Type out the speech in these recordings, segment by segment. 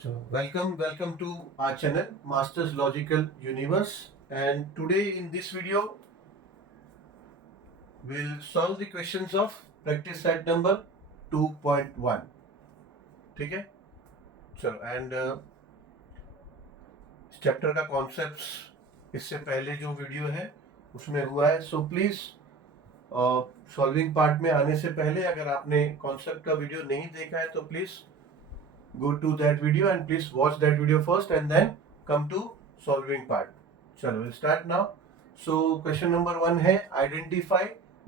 So, welcome to our channel, Masters Logical Universe. And today in this video, we'll solve the questions of practice set number 2.1. ठीक है? चलो and इस chapter का concept इससे पहले जो वीडियो है उसमें हुआ है. सो प्लीज सॉल्विंग पार्ट में आने से पहले अगर आपने कॉन्सेप्ट का वीडियो नहीं देखा है तो please go to that video and please watch that video first and then come to solving part. चलो we'll start now. So question number 1 है identify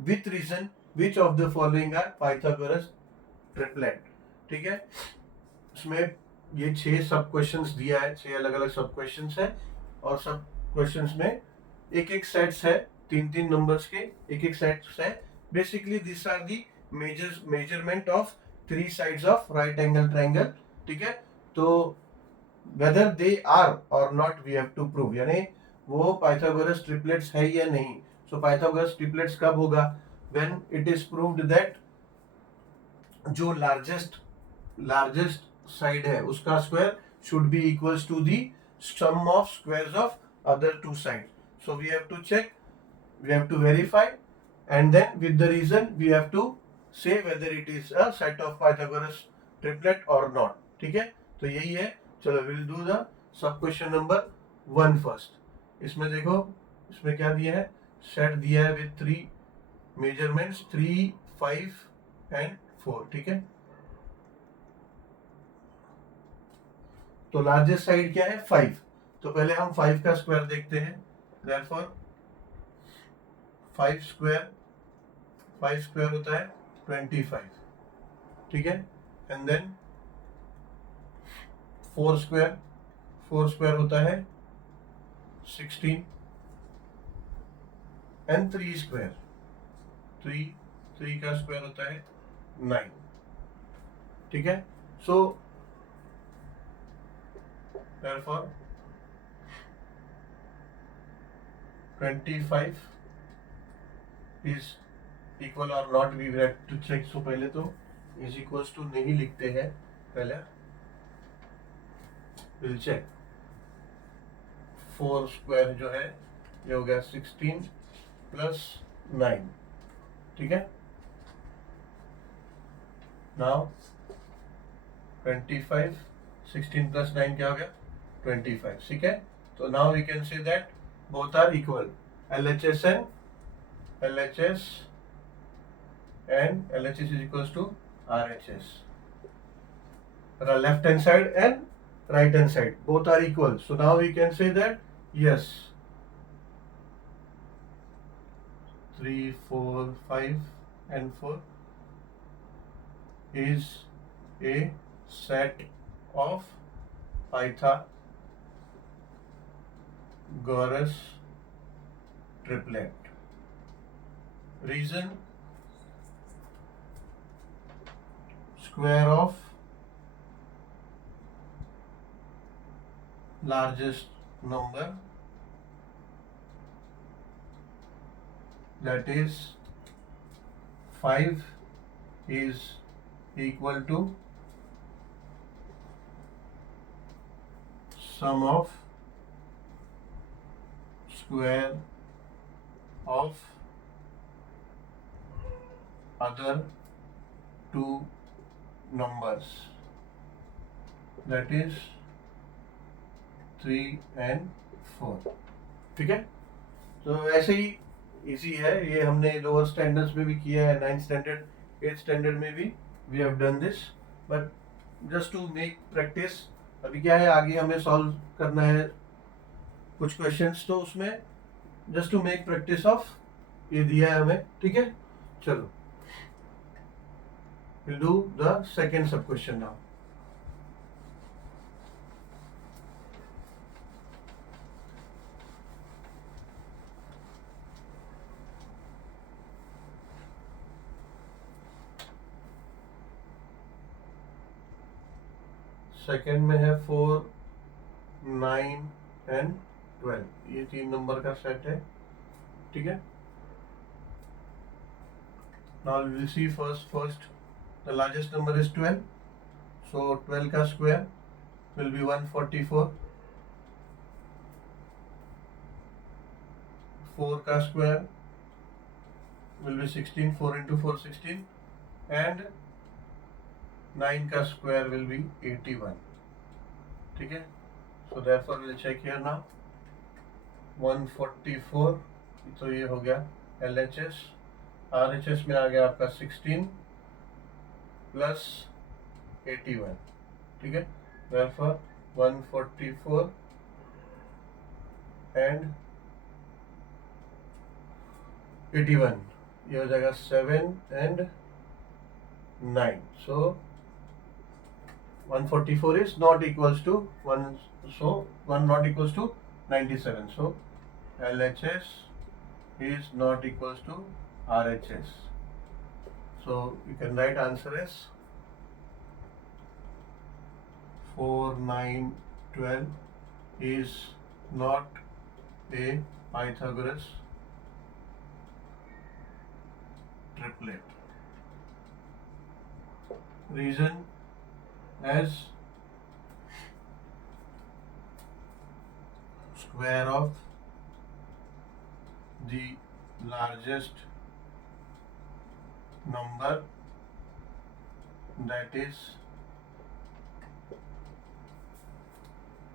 with reason which of the following are Pythagoras triplet. ठीक है, इसमें ये 6 सब questions दिया है, 6 अलग अलग सब क्वेश्चंस है और सब क्वेश्चंस में एक एक सेट्स है, 3-3 नंबर्स के एक एक सेट्स है. Basically this are the measurement of 3 sides of right angle triangle. ठीक है, तो whether they are or not we have to prove, यानी वो पाइथागोरस ट्रिपलेट्स है या नहीं. सो पाइथागोरस ट्रिपलेट्स कब होगा? When it is proved that जो लार्जेस्ट साइड है उसका square should be equals to the sum of squares of other two side. So we have to check, we have to verify and then with the reason we have to say whether it is a set of Pythagoras triplet or not. ठीक है, तो यही है. चलो will do the sub question number 1 first. इसमें देखो, इसमें क्या दिया है? सेट दिया है विद 3 मेजरमेंट्स 3, 5 एंड 4. ठीक है, तो लार्जेस्ट साइड क्या है? 5. तो पहले हम 5 का स्क्वायर देखते हैं. देयरफॉर 5 स्क्वायर होता है 25. ठीक है, एंड देन 4 स्क्वायर होता है 16 एंड 3 स्क्वायर 3 का स्क्वायर होता है 9. ठीक है, so therefore 25 is equal or not we have to check. so पहले तो is equals to नहीं लिखते हैं, पहले we'll check. 4 स्क्वायर जो है ये हो गया 16 प्लस 9. ठीक है, नाउ 25 16 प्लस 9 क्या हो गया? 25. ठीक है, तो now we can say that both are equal. LHS and LHS is equals to RHS. Left hand side and right hand side both are equal. So now we can say that yes, 3, 4, 5 and 4 is a set of Pythagoras triplet. Reason, square of largest number, that is 5, is equal to sum of square of other two numbers, that is 3 and 4. ठीक है, तो ऐसे ही easy है. ये हमने lower standards में भी किया है, 9th स्टैंडर्ड 8th स्टैंडर्ड में भी we have done this, but just to make practice. अभी क्या है, आगे हमें सॉल्व करना है कुछ क्वेश्चंस, तो उसमें just to make practice of ये दिया है हमें. ठीक है, चलो we'll do the second sub question now. Second में है 4, 9 एंड 12. ये 3 नंबर का सेट है. ठीक है, now we will see first the largest number is 12. so 12 का स्क्वायर will be 144. 4 का square will be 16. 4 into 4 16, and 9 का square will be 81. ठीक है, so therefore we'll check here now. 144, तो ये हो गया LHS. RHS में आ गया आपका 16 प्लस 81. ठीक है, therefore 144 and 81, ये हो जाएगा 7 and 9. So 144 is not equals to 1, so 1 not equals to 97. So LHS is not equals to RHS. So you can write answer as 4, 9, 12 is not a Pythagoras triplet. Reason as square of the largest number, that is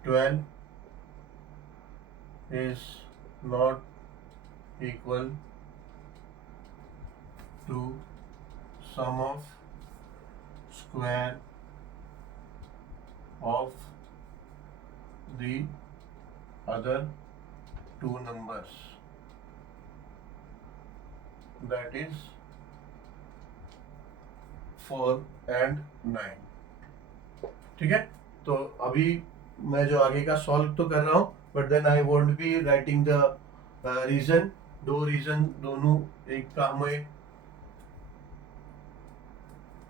12, is not equal to sum of square of the other two numbers, that is 4 and 9. ठीक है, तो अभी मैं जो आगे का solve तो कर रहा हूँ, but then I won't be writing the reason. दो रीजन दोनों एक का हमें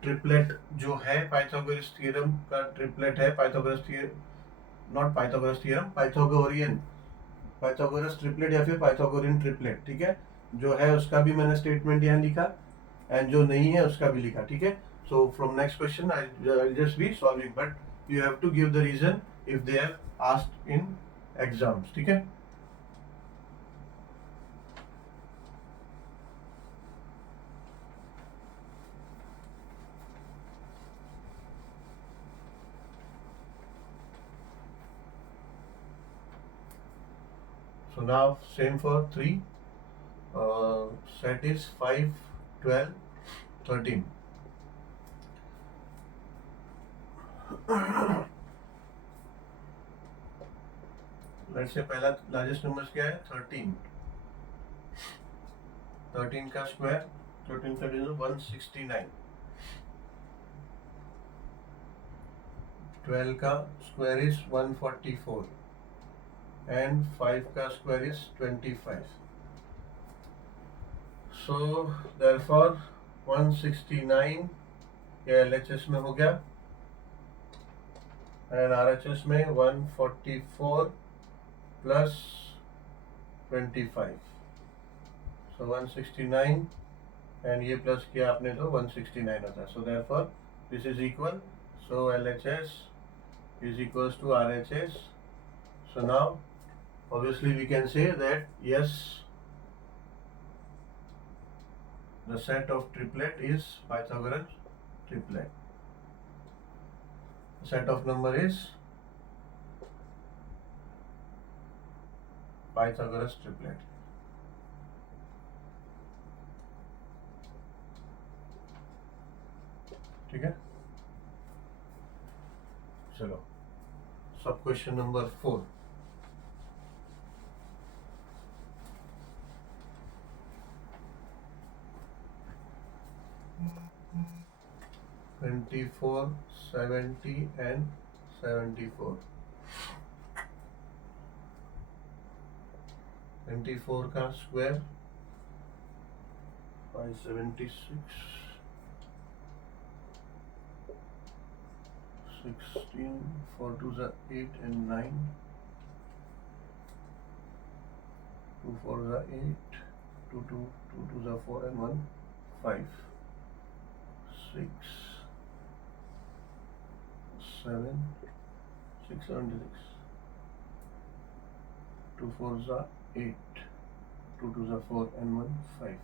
ट्रिपलेट जो है पाइथागोरस थ्योरम का ट्रिपलेट है. Pythagoras not Pythagoras theorem, Pythagoras triplet या फिर पाइथागोरियन ट्रिपलेट. ठीक है, जो है उसका भी मैंने स्टेटमेंट यहाँ लिखा, एंड जो नहीं है उसका भी लिखा. ठीक है, so from next question I just be solving, but you have to give the reason if they have asked in exams. ठीक है, so now same for 3. Set is 5, 12, 13. Let's say पहला लार्जेस्ट नंबर क्या है 13. 13 का square 169. 12 का square is 144 and 5 का square is 25. So therefore 169 ये LHS में हो गया, and RHS में 144 plus 25. So 169 and ये प्लस किया आपने तो 169 होता है. So therefore this is equal. So LHS is equals to RHS. So now obviously we can say that yes, the set of triplet is Pythagorean triplet. The set of number is Pythagoras triplet. ठीक है, चलो सब question number 4. $24, $70 and $74. 24 का square 576, 16, 4 2s are 8 and 9, 2 4s are 8, 2 2s are 4 and 1 5, 6, 7, 676. 2 4s are 8. 2 2s are 4 and 1 5.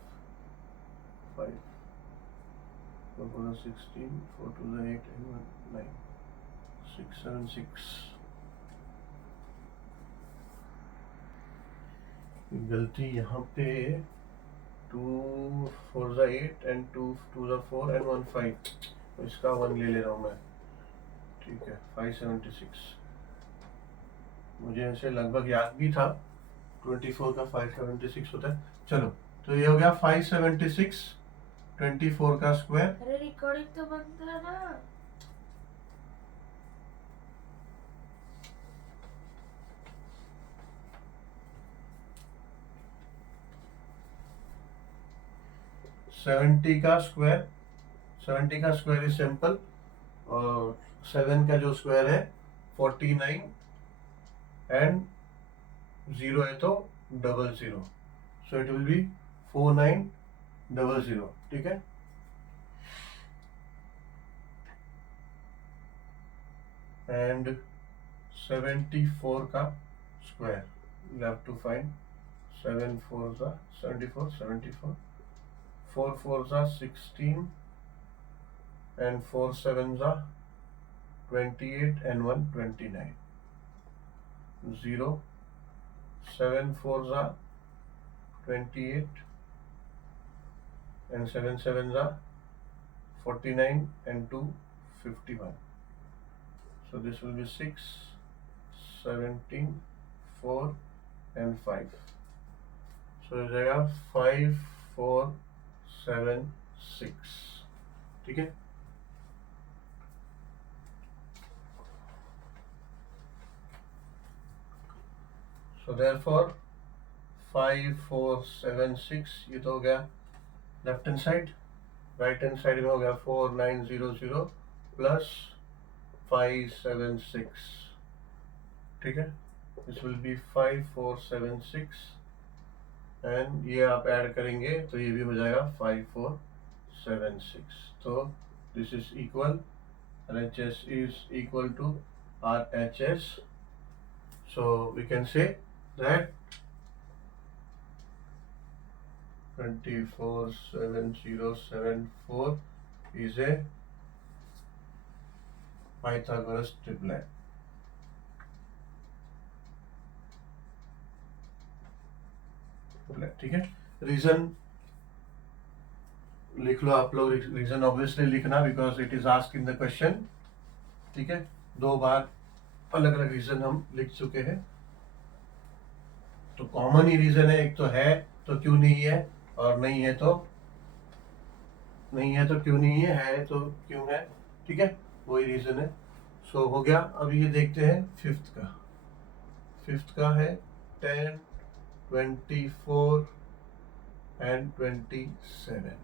5. 4 4 are 16. 4 2s are 8 and 1 9. 676. गलती यहाँ पे 2 4s are 8 and 2 2s are 4 and 1 5. तो इसका 1 ले ले रहा हूँ मैं, ठीक है। 576 मुझे ऐसे लगभग याद भी था, 24 का 576 होता है। चलो, तो ये हो गया 576 24 का स्क्वायर। अरे रिकॉर्डिंग तो बंद था ना। सेवेंटी का स्क्वायर, 70 का स्क्वायर इज सिंपल, और 7 का जो स्क्वायर है 49 एंड 0 है तो 00, सो इट विल बी 4900, ठीक है। एंड 74 का square, you have to find 7 4s are 74, 74, 4 4s are 16 and 4 7s are 28 and 1 29. 0 7 4s are 28 and 7 7s are 49 and 2 51. So this will be 6 17 4 and 5. So हो जाएगा 5 4 7 6, ठीक है। So therefore 5 4 7 6 ये तो हो गया left hand side, right hand side में हो गया 4900 प्लस 576, ठीक है। दिस विल बी 5476 एंड ये आप ऐड करेंगे तो ये भी हो जाएगा 5476। तो this is equal, RHS is equal to RHS, so we can say that 247074 is a Pythagoras triplet. ठीक है। रीजन लिख लो आप लोग, रीजन ऑब्वियसली लिखना because it is asked in the question, ठीक है। 2 बार अलग अलग रीजन हम लिख चुके हैं, तो कॉमन ही रीजन है, एक तो है तो क्यों नहीं है, और नहीं है तो नहीं है तो क्यों नहीं है तो क्यों है, ठीक है, वही रीजन है। सो हो गया। अब ये देखते हैं फिफ्थ का। फिफ्थ का है 10 24 एंड 27।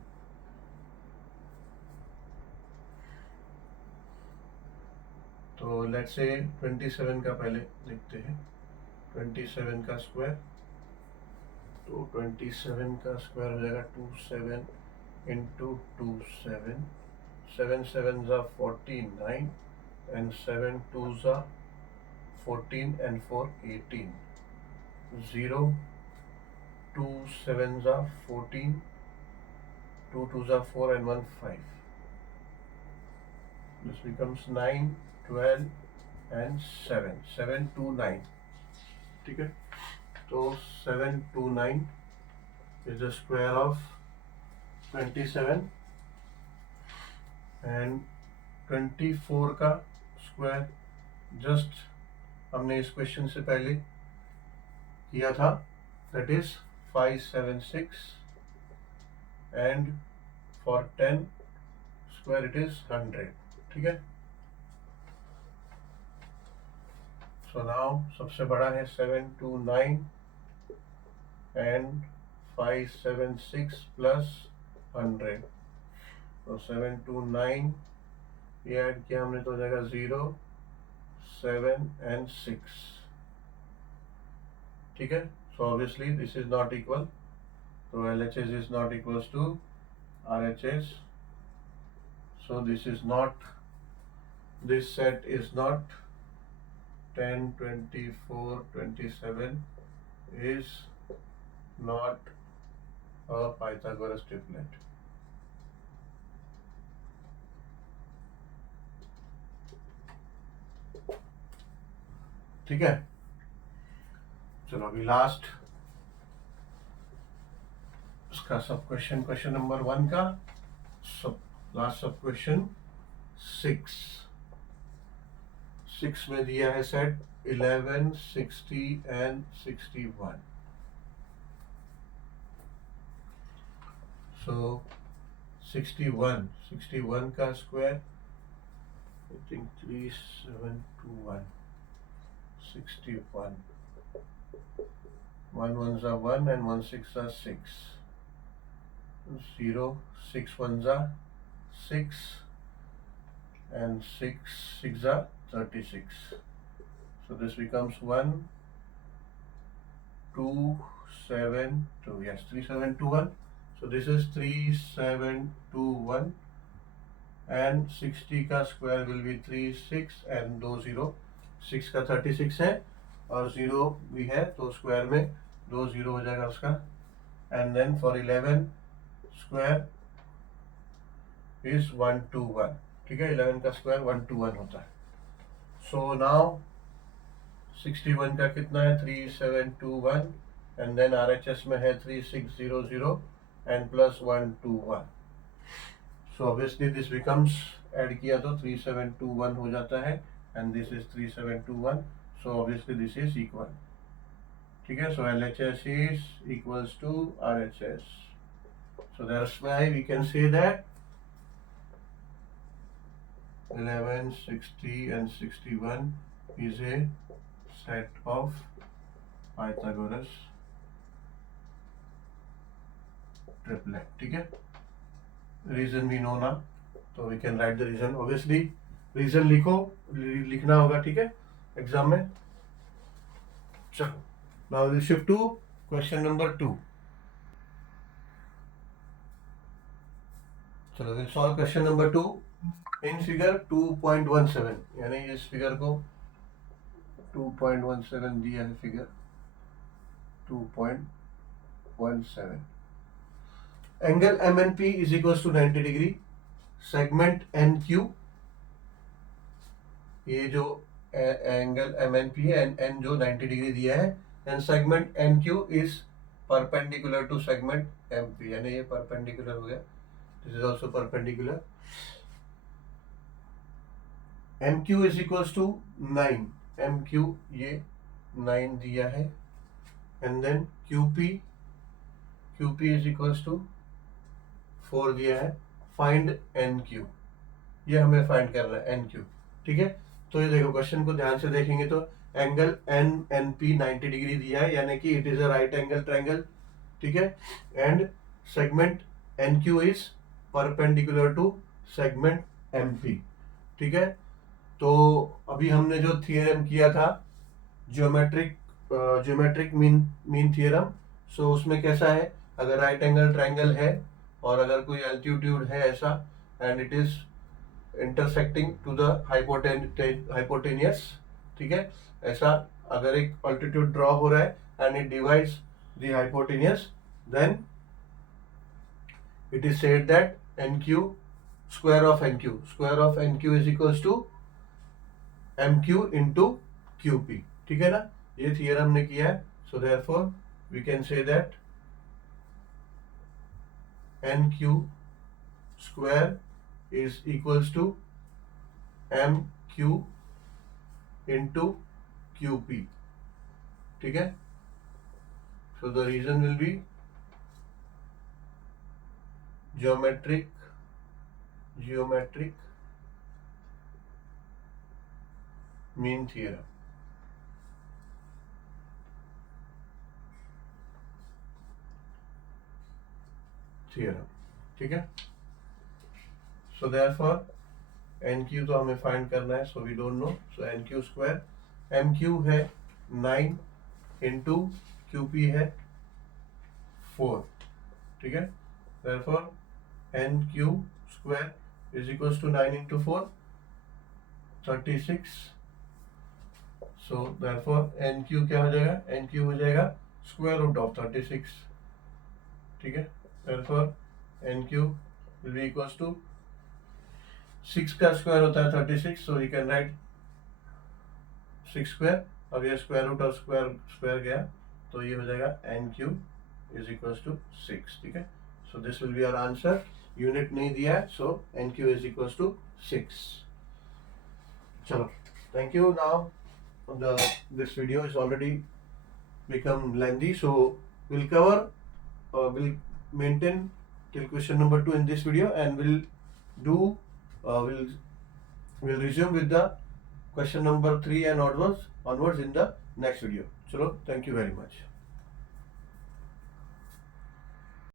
तो लेट्स से 27 का पहले लिखते हैं। 27 का स्क्वायर, तो 27 का स्क्वायर हो जाएगा 27 into 2 7, 7 7s are 49 and 7 2s are 14 and 4 18, 0 2 7s are 14, 2 2s are 4 and 1 5. This becomes 9 12 and 7, 7 2 9, ठीक है। तो 7 2 9 is the square of 27 and 24 का स्क्वायर जस्ट हमने इस क्वेश्चन से पहले किया था, that is 576 and for 10 square it is 100, ठीक है। So now सबसे बड़ा है 729 and 576 plus 100, तो 729 ये ऐड किया हमने तो हो जाएगा 0 7 and 6, ठीक है। So obviously this is not equal, so LHS is not equals to RHS, so this is not, this set is not 10, 24, 27 is not a Pythagoras triplet. ठीक है, चलो अभी लास्ट उसका सब क्वेश्चन, क्वेश्चन नंबर 1 का सब लास्ट सब question 6 में दिया है सेट 11, 60 एंड 61. So 61 का square I think 3721. 61 1 ones are 1 and 1 6 are 6. 0 6 ones are 6 and 6 6 are 36. So this becomes 1 2 7 2. Yes, 3721. So this is 3721 and 60 का स्क्वायर will be 36 and 2 0. 6 का 36 है और 0 भी है तो स्क्वायर में 2 0 हो जाएगा उसका. And then for 11 square is 121. ठीक है, 11 का स्क्वायर 121 होता है. सो नाउ 61 का कितना है 3721 एंड देन RHS में है 3600 and plus 121. So obviously this becomes, add किया तो 3721 हो जाता है and this is 3721. So obviously this is equal. ठीक है, so LHS is equals to RHS. So that's why we can say that 11, 60 and 61 is a set of Pythagoras triplet. ठीक है, reason we know now, so we can write the reason. Obviously reason लिखना होगा. ठीक है, exam में. चलो now will shift to question number 2. चलो will solve question number 2 in figure 2.17. यानी इस फिगर को 2.17 दिया है. Figure 2.17. Angle MNP is equal to 90 degree. Segment NQ, ये जो एंगल MNP है, एन जो 90 डिग्री दिया है, and segment NQ is perpendicular to segment MP. यानी ये परपेंडिकुलर हो गया. This is also perpendicular. MQ is equals to 9. MQ ये 9 दिया है and then QP is equals to 4 दिया है. फाइंड NQ, ये हमें फाइंड करना है NQ. ठीक है, तो ये देखो क्वेश्चन को ध्यान से देखेंगे तो एंगल NNP 90 डिग्री दिया है, यानी कि it is a right angle triangle. ठीक है, and segment NQ is perpendicular to segment MP. ठीक है, तो अभी हमने जो थियरम किया था ज्योमेट्रिक मीन थियरम, सो उसमें कैसा है, अगर राइट एंगल ट्रायंगल है और अगर कोई एल्टीट्यूड है ऐसा and it is intersecting to the hypotenuse. ठीक है, ऐसा अगर एक अल्टीट्यूड ड्रॉ हो रहा है and it divides the hypotenuse, then it is said that NQ square of NQ is equals to MQ into QP. ठीक है ना, ये थियरम हमने किया है. So therefore we can say that NQ square is equals to MQ into QP. ठीक है, so the reason will be geometric mean theorem. ठीक है, so therefore NQ तो हमें फाइंड करना है, so we don't know. So NQ square, MQ है 9 into QP है 4. ठीक है, therefore NQ square is equals to 9 into 4 36 so therefore N Q क्या हो जाएगा, एन क्यू हो जाएगा स्क्वायर रूट ऑफ 36, ठीक है। Therefore N Q will be equals to 6 का स्क्वायर होता है 36, so you can write 6 square. अब ये स्क्वायर रूट और स्क्वायर स्क्वायर गया तो ये हो जाएगा N Q is equals to 6, ठीक है। So this will be our answer. Unit नहीं दिया है, सो एन क्यू इज इक्वल्स टू 6। चलो, thank you. Now this video is already become lengthy, so we'll cover we'll maintain till question number 2 in this video, and we'll do we'll resume with the question number 3 and onwards in the next video. Chalo, thank you very much.